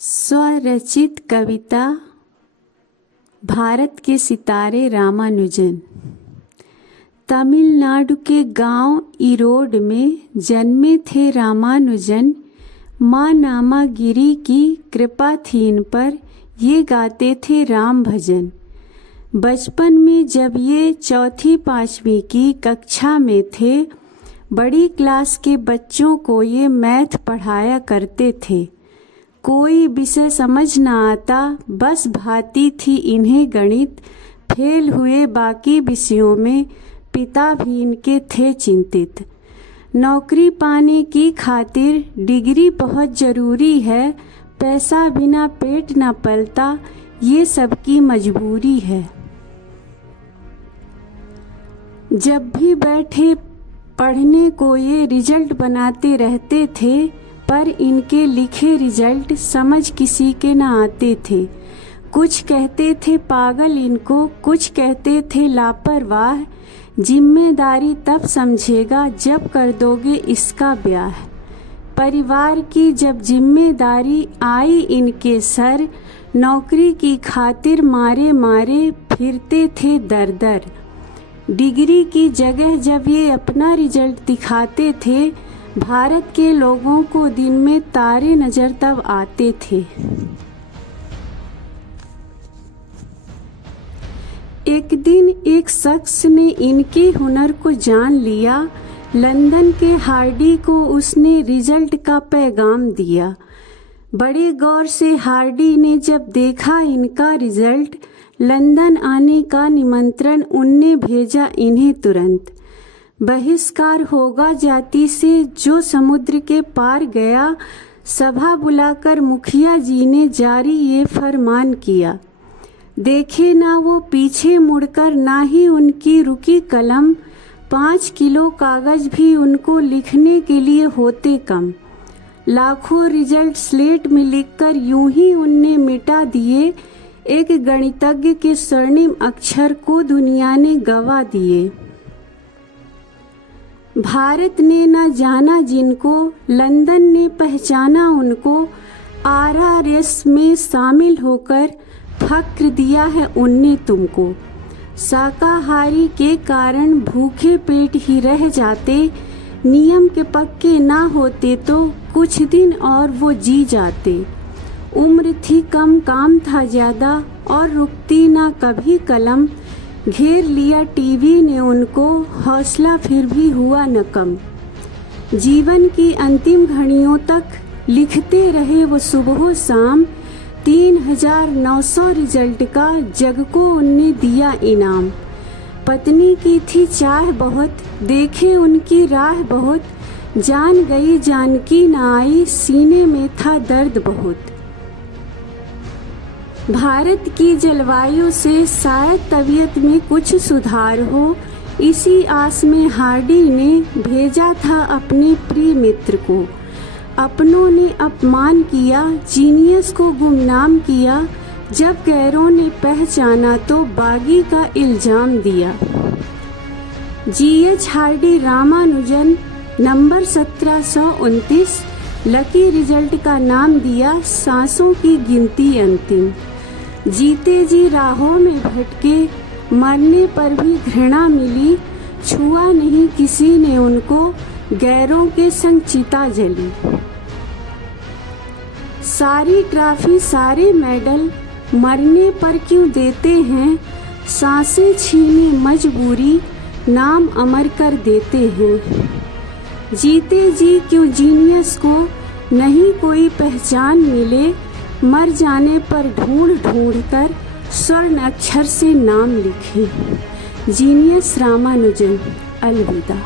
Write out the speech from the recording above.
स्वरचित कविता भारत के सितारे रामानुजन। तमिलनाडु के गांव ईरोड में जन्मे थे रामानुजन। माँ नामागिरी की कृपा थी इन पर, ये गाते थे राम भजन। बचपन में जब ये चौथी पांचवी की कक्षा में थे, बड़ी क्लास के बच्चों को ये मैथ पढ़ाया करते थे। कोई विषय समझ ना आता, बस भाती थी इन्हें गणित। फेल हुए बाकी विषयों में, पिता भी इनके थे चिंतित। नौकरी पाने की खातिर डिग्री बहुत ज़रूरी है, पैसा बिना पेट न पलता, ये सबकी मजबूरी है। जब भी बैठे पढ़ने को ये रिजल्ट बनाते रहते थे, पर इनके लिखे रिजल्ट समझ किसी के न आते थे। कुछ कहते थे पागल इनको, कुछ कहते थे लापरवाह। जिम्मेदारी तब समझेगा जब कर दोगे इसका ब्याह। परिवार की जब जिम्मेदारी आई इनके सर, नौकरी की खातिर मारे मारे फिरते थे दर दर। डिग्री की जगह जब ये अपना रिजल्ट दिखाते थे, भारत के लोगों को दिन में तारे नजर तब आते थे। एक दिन एक शख्स ने इनके हुनर को जान लिया। लंदन के हार्डी को उसने रिजल्ट का पैगाम दिया। बड़े गौर से हार्डी ने जब देखा इनका रिजल्ट, लंदन आने का निमंत्रण उनने भेजा इन्हें तुरंत। बहिष्कार होगा जाति से जो समुद्र के पार गया, सभा बुलाकर मुखिया जी ने जारी ये फरमान किया। देखे ना वो पीछे मुड़कर, ना ही उनकी रुकी कलम। 5 किलो कागज भी उनको लिखने के लिए होते कम। लाखों रिजल्ट स्लेट में लिखकर यूं ही उनने मिटा दिए। एक गणितज्ञ के स्वर्णिम अक्षर को दुनिया ने गवा दिए। भारत ने न जाना जिनको, लंदन ने पहचाना उनको। RRS में शामिल होकर फक्र दिया है उनने तुमको। शाकाहारी के कारण भूखे पेट ही रह जाते, नियम के पक्के ना होते तो कुछ दिन और वो जी जाते। उम्र थी कम, काम था ज़्यादा, और रुकती ना कभी कलम। घेर लिया टीवी ने उनको, हौसला फिर भी हुआ न कम। जीवन की अंतिम घड़ियों तक लिखते रहे वो सुबह शाम। 3900 रिजल्ट का जग को उनने दिया इनाम। पत्नी की थी चाह बहुत, देखे उनकी राह बहुत। जान गई जानकी न आई, सीने में था दर्द बहुत। भारत की जलवायु से शायद तबीयत में कुछ सुधार हो, इसी आस में हार्डी ने भेजा था अपने प्रिय मित्र को। अपनों ने अपमान किया, जीनियस को गुमनाम किया। जब गैरों ने पहचाना तो बागी का इल्जाम दिया। GH Hardy Ramanujan, number 1729। Lucky result का नाम दिया, सांसों की गिनती अंतिम। जीते जी राहों में भटके, मरने पर भी घृणा मिली। छुआ नहीं किसी ने उनको, गैरों के संग चिता जली। सारी ट्रॉफी सारे मेडल मरने पर क्यों देते हैं। सांसें छीने मजबूरी, नाम अमर कर देते हैं। जीते जी क्यों जीनियस को नहीं कोई पहचान मिले। मर जाने पर ढूंढ ढूंढ कर स्वर्ण अक्षर से नाम लिखे। जीनियस रामानुजन, अलविदा।